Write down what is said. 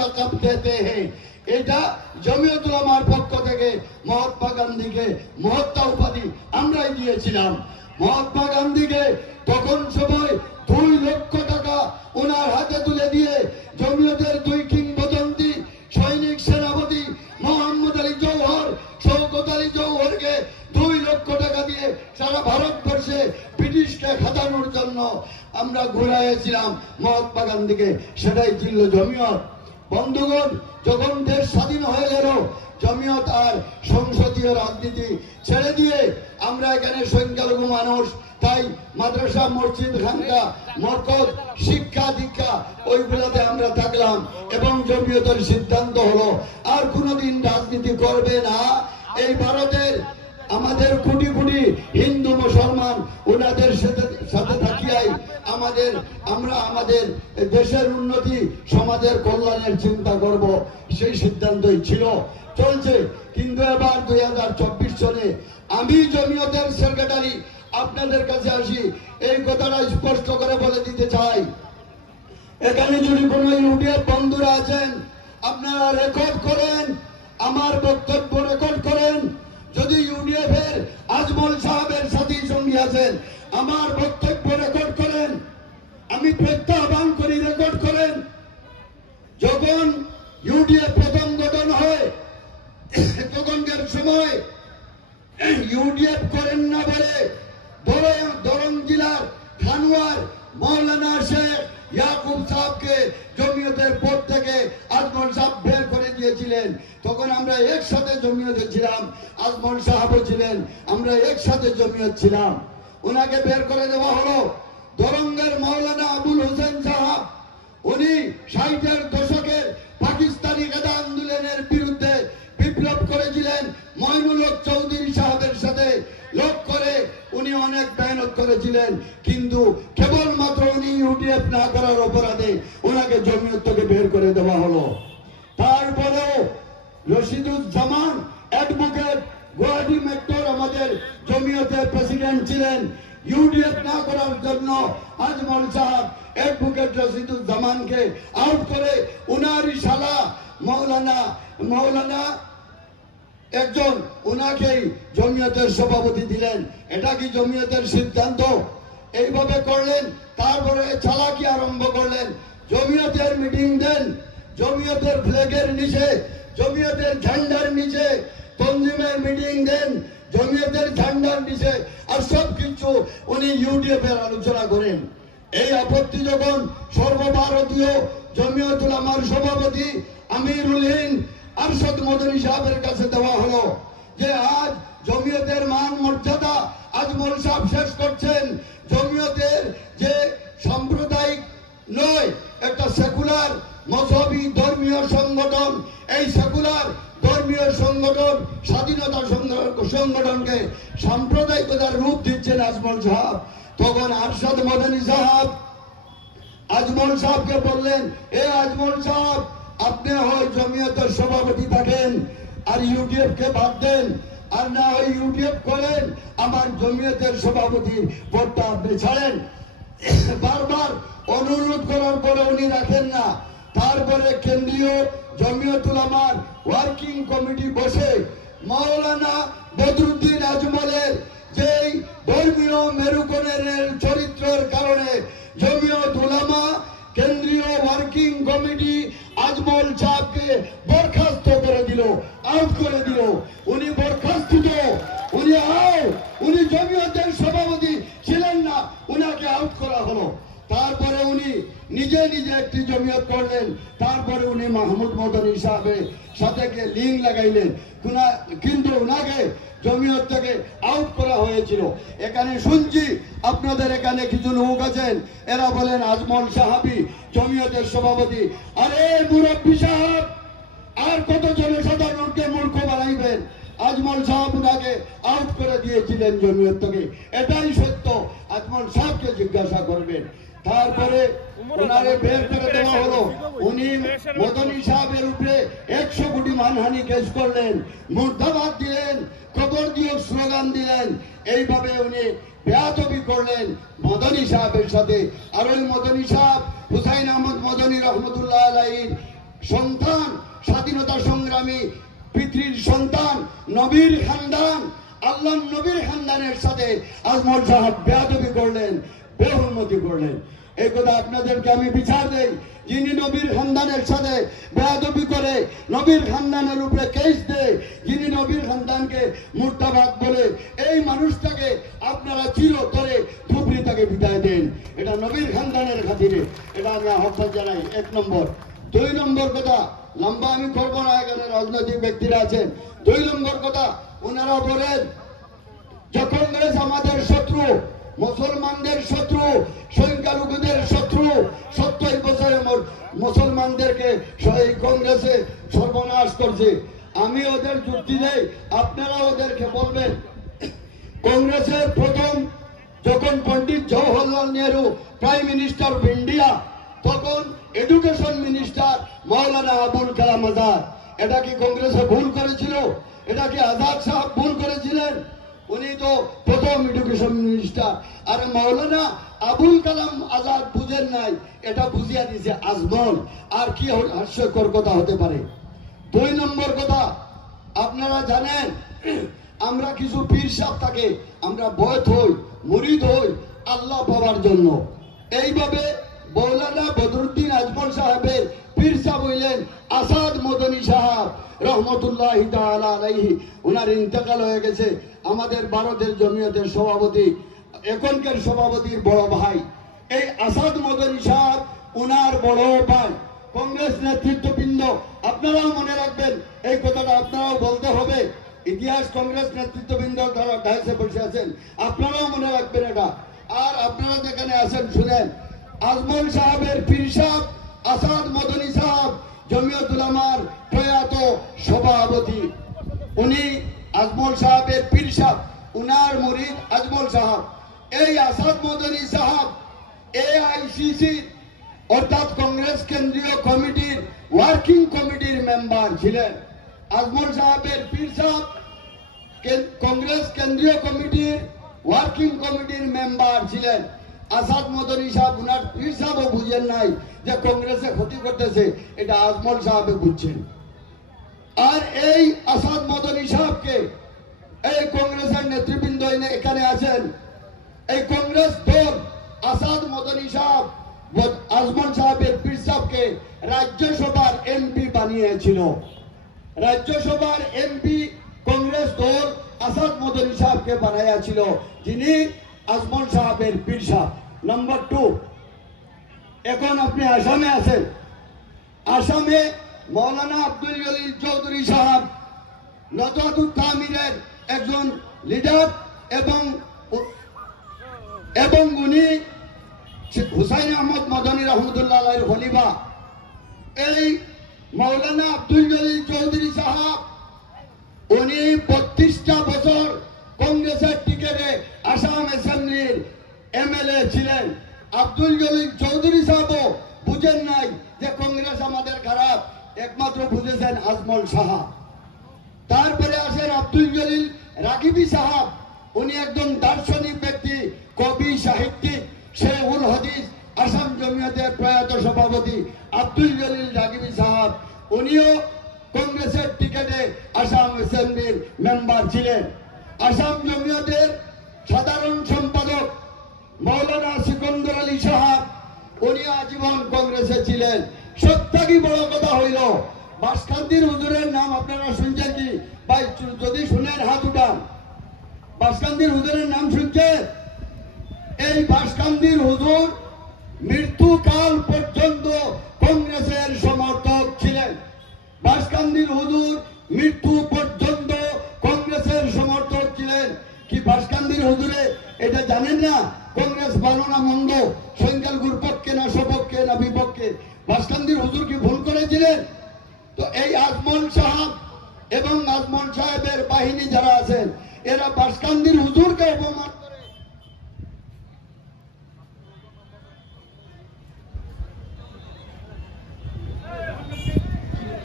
लकब देते हैं। এটা জমিয়ত উলামার পক্ষ থেকে মহাত্মা গান্ধীকে মহাত্মা উপাধি আমরাই দিয়েছিলাম। মহাত্মা গান্ধীকে তখন সময় 2 লক্ষ টাকা ওনার হাতে তুলে দিয়ে জমিয়তের 2 কিংবদন্তি সৈনিক সেনাপতি মোহাম্মদ আলী জওহর, শওকত আলী জওহরকে 2 লক্ষ টাকা দিয়ে সারা ভারতবর্ষে ব্রিটিশকে খাটানোর জন্য আমরা ঘুরাইছিলাম মহাত্মা গান্ধীকে। সেটাই ছিল জমিয়ত। বন্ধুগণ, যখন দেশ স্বাধীন হয়ে গেল, জমিয়ত আর সংসদীয় রাজনীতি ছেড়ে দিয়ে আমরা এখানে সংখ্যালঘু মানুষ, তাই মাদ্রাসা, মসজিদ, খানকা, মরকজ, শিক্ষা দীক্ষা ওইগুলোতে আমরা থাকলাম এবং জমিয়তের সিদ্ধান্ত হলো আর কোনোদিন রাজনীতি করবে না। এই ভারতের আমাদের কোটি কোটি হিন্দু মুসলমান ওনাদের সাথে থাকিয়াই আমরা আমাদের দেশের উন্নতি, সমাজের কল্যাণের চিন্তা করব, সেই সিদ্ধান্তই ছিল, চলছে। কিন্তু এবার 2024 সনে আমি জমিয়তের সেক্রেটারি আপনাদের কাছে আসি, এই কথাটা স্পষ্ট করে বলে দিতে চাই। এখানে যদি কোনো ইউটিউব বন্ধুরা আছেন, আপনারা রেকর্ড করেন, আমার বক্তব্য রেকর্ড করেন। যদি ইউডিএফ এর আজমল সাহেবের সাথী সঙ্গী আছেন, আমার বক্তব্য রেকর্ড করেন। আমি প্রত্যাহ্বান করি, রেকর্ড করেন। যখন ইউডিএফ প্রথম গঠন হয় তখনকার সময় ইউডিএফ করেন না বলে দরং জেলার খানোয়ার মৌলানা শেখ ইয়াকুব সাহেবকে জমিয়তের পদ থেকে আজমল সাহেব বের করে দিয়েছিলেন। তখন আমরা একসাথে জমিয়তে ছিলাম, আজমল সাহেবও ছিলেন, আমরা একসাথে জমিয়ত ছিলাম। ওনাকে বের করে দেওয়া হলো। দরঙ্গের মৌলানা আবুল হোসেন সাহেব, উনি 60-এর দশকের পাকিস্তানি গাদা আন্দোলনের বিরুদ্ধে বিপ্লব করেছিলেন। মইনুল হক চৌধুরী সাহেবের সাথে লোক করে উনি অনেক মেহনত করেছিলেন, কিন্তু কেবলমাত্র উনি ইউডিএফ না করার অপরাধে ওনাকে জমিয়ত থেকে বের করে দেওয়া হলো। তারপরেও রশিদুজ্জামান অ্যাডভোকেট গুয়াহাটি মেট্রোর আমাদের জমিয়তের প্রেসিডেন্ট ছিলেন। ইউডিএফ না করার জন্য আজমল সাহেব অ্যাডভোকেট রশিদুজ্জামানকে আউট করে উনারই শালা মৌলানা একজন উনাকেই জমিয়তের সভাপতি দিলেন। এটা কি জমিয়তের সিদ্ধান্ত? এইভাবে করলেন। তারপরে চালাকি আরম্ভ করলেন। জমিয়তের মিটিং দেন, জমিয়তের ফ্ল্যাগের নিচে, জমিয়তের ঝান্ডার নিচে তনজিমের মিটিং দেন, জমিয়তের ঝান্ডার নিচে, আর সবকিছু উনি ইউডিএফ এর আলোচনা করেন। এই আপত্তি যখন সর্বভারতীয় জমিয়ত উলামার সভাপতি আমিরুল হিন্দ আরশদ মদনী সাহেবের কাছে দেওয়া হলো যে আজ জমিয়তের মান মর্যাদা আজমল সাহেব শেষ করছেন। জমিয়তের যে সাম্প্রদায়িক নয়, একটা সেকুলার মজহবি ধর্মীয় সংগঠন, এই সেকুলার ধর্মীয় সংগঠন, স্বাধীনতা সংগঠনকে সাম্প্রদায়িকতার রূপ দিচ্ছেন আজমল সাহেব। তখন আরশদ মদনী সাহেব আজমল সাহেবকে বললেন, এ আজমল সাহেব, আপনি হয় জমিয়তের সভাপতি থাকেন আর ইউডিএফ কে বাদ দেন, আর না হয় ইউডিএফ করেন, আমার জমিয়তের সভাপতির পদটা আপনি ছাড়েন। বারবার অনুরোধ করার পরে উনি রাখেন না। তারপরে কেন্দ্রীয় জমিয়ত উলামার ওয়ার্কিং কমিটি বসে মাওলানা বদরুদ্দিন আজমলের যেই ধর্মীয় মেরুকরণের চরিত্রের কারণে জমিয়ত উলামা কেন্দ্রীয় ওয়ার্কিং কমিটি আজমল সাহেবকে বরখাস্ত করে দিল, আউট করে দিল। উনি বরখাস্তিত, উনি জমিয়তের সভাপতি ছিলেন না, উনাকে আউট করা হলো। তারপরে উনি নিজে নিজে একটি জমিয়ত করলেন। তারপরে উনি মাহমুদ মদনী সাহেবের সাথে লিঙ্ক লাগাইলেন, কিন্তু উনাকে জমিয়ত থেকে আউট করা হয়েছিল। এখানে শুনছি আপনাদের এখানে কিছু লোক আছেন, এরা বলেন আজমল সাহাবি জমিয়তের সভাপতি। আরে মুরব্বী সাহেব, আর কত জনসাধারণকে মূর্খ বানাইবেন? আজমল সাহেব উনাকে আউট করে দিয়েছিলেন জমিয়ত থেকে, এটাই সত্য। আজমল সাহেবকে জিজ্ঞাসা করবেন। তারপরে ওনারে বের করে দেওয়া হলো। উনি মদনী সাহেবের উপরে 100 কোটি মানহানি কেস করলেন, মুর্দাবাদ দিলেন, কবর দিয়ে স্লোগান দিলেন। এইভাবে উনি বেয়াদবি করলেন মদনী সাহেবের সাথে। আর ওই মদনী সাহেব হুসাইন আহমদ মদনী রহমতুল্লাহ আলাইহির সন্তান, স্বাধীনতা সংগ্রামী পিতৃর সন্তান, নবীর খানদান, আল্লাহ নবীর খানদানের সাথে আজমল সাহেব বেয়াদবি করলেন, বেহুরমতি করলেন। এই কথা আপনাদেরকে আমি বিচার দেই। যিনি নবীর খানদানের সাথে বেয়াদবি করে, নবীর খানদানের উপরে কেস দেয়, যিনি নবীর খানদানকে মুর্তাবাদ বলে, এই মানুষটাকে আপনারা চিরতরে ধুবড়ি তাকে বিদায় দেন। এটা নবীর খানদানের খাতিরে, এটা আমি আহ্বান জানাই। 1 নম্বর। 2 নম্বর কথা, লম্বা আমি করবো না, এখানে রাজনৈতিক ব্যক্তিরা আছেন। 2 নম্বর কথা, ওনারা বলেন যে কংগ্রেস আমাদের শত্রু, মুসলমানদের শত্রু, সংখ্যালঘুদের শত্রু। 70 বছরে মুসলমানদেরকে এই কংগ্রেসে সর্বনাশ করছে। আমি ওদের যুক্তি দেই, আপনারা ওদেরকে বলবেন, কংগ্রেসের প্রথম যখন Pandit Jawaharlal Nehru prime minister of India, তখন এডুকেশন মিনিস্টার মৌলানা আবুল কালাম আজাদ। এটা কি কংগ্রেসে ভুল করেছিল? এটা কি আজাদ সাহেব ভুল করেছিলেন? উনি তো প্রথম এডুকেশন মিনিস্টার। আর মৌলানা আবুল কালাম আজাদ বুঝেন নাই, এটা বুঝিয়া দিয়েছে আজমল। আর কি হাস্যকর কথা হতে পারে? 2 নম্বর কথা, আপনারা জানেন আমরা কিছু পীর সাহেব থাকে, আমরা বয়ত হই, মুরিদ হই আল্লাহ পাওয়ার জন্য। এইভাবে মৌলানা বদরুদ্দিন আজমল সাহেবের পীর সাহেব হইলেন আসাদ মদনী সাহেব রহমতুল্লাহ তাআলা আলাইহি। ওনার ইন্তেকাল হয়ে গেছে। আমাদের ভারতের জমিয়তের সভাপতি, এখনকার সভাপতির বড় ভাই এই আসাদ মদনী সাহেব, ওনার বড় ভাই। কংগ্রেস নেতৃত্ববৃন্দ আপনারাও মনে রাখবেন, এই কথাটা আপনারাও বলতে হবে। ইতিহাস কংগ্রেস নেতৃত্ববৃন্দ যারা ডাইসে বসে আছেন, আপনারাও মনে রাখবেন এটা। আর আপনারা যেখানে আছেন শুনেন, আজমল সাহেবের পীর সাহেব আসাদ মদনী সাহেব জমিয়ত উলামার প্রয়াত সভাপতি। উনি আজমল সাহেবের পীর সাহেব, উনার মুরিদ আজমল সাহেব। এই আসাদ মদনী সাহেব এআইসিসি অর্থাৎ কংগ্রেস কেন্দ্রীয় কমিটির ওয়ার্কিং কমিটির মেম্বার ছিলেন। আজমল সাহেবের পীর সাহেব কংগ্রেস কেন্দ্রীয় কমিটির ওয়ার্কিং কমিটির মেম্বার ছিলেন। আসাদ মদনী সাহেব উনার পীর সাহেবও বুঝেন নাই যে কংগ্রেসে ক্ষতি করতেছে, এটা আজমল সাহেব বুঝছেন। আর এই আসাদ মদনী সাহেবকে এই কংগ্রেসের নেতৃবৃন্দ এখানে আছেন, এই কংগ্রেস দল আসাদ মদনী সাহেব আজমল সাহেবের পীর সাহেবকে রাজ্যসভার এমপি বানিয়েছিল। রাজ্যসভার এমপি কংগ্রেস দল আসাদ মদনী সাহেবকে বানাইয়াছিল, যিনি আজমল সাহেবের পীর সাহেব। নম্বর 2, এখন আপনি আসামে আছেন। আসামে মৌলানা আব্দুল জলিল চৌধুরী সাহেব নজরাতুল তামিরের একজন লিডার এবং উনি হুসাইন আহমদ মদনী রহমতুল্লাহ আলাইহির খলিফা। এই মৌলানা আব্দুল জলিল চৌধুরী সাহেব উনি 32টা বছর কংগ্রেসের টিকেটে আসাম অ্যাসেম্বলির এমএলএ ছিলেন। আব্দুল জলিল চৌধুরী সাহেবও বুঝেন নাই যে কংগ্রেস আমাদের খারাপ, একমাত্র বুঝেছেন আজমল সাহেব। তারপরে আসেন আব্দুল জলিল রাগিবি সাহেব, উনি একজন দার্শনিক ব্যক্তি, কবি, সাহিত্যিক, শেখুল হাদিস, আসাম জমিয়তের প্রয়াত সভাপতি আব্দুল জলিল রাগিবি সাহেব। উনিও কংগ্রেসের টিকেটে আসাম অ্যাসেম্বলির মেম্বার ছিলেন। আসাম জমিয়তের সাধারণ সম্পাদক মৌলানা সিকন্দর আলী সাহেব, উনি আজীবন কংগ্রেসে ছিলেন। সবথেকে বড় কথা হইল বাসকান্দির হুজুরের নাম আপনারা শুনছেন কি ভাই? যদি শুনেন হাত উঠান। বাসকান্দির হুজুরের নাম শুনছেন? এই বাসকান্দির হুজুর মৃত্যুকাল পর্যন্ত কংগ্রেসের সমর্থক ছিলেন। বাসকান্দির হুজুর মৃত্যু পর্যন্ত কংগ্রেসের সমর্থক ছিলেন। কি বাসকান্দির হুজুরে এটা জানেন না কংগ্রেস ভালো না মন্দ, সংখ্যালঘুর পক্ষে না সপক্ষে না বিপক্ষে? বাসকান্দির হুজুর কি ভুল করেছিলেন? তো এই আজমল সাহেব এবং আজমল সাহেবের বাহিনী যারা আছেন, এরা বাসকান্দির হুজুরকে অপমান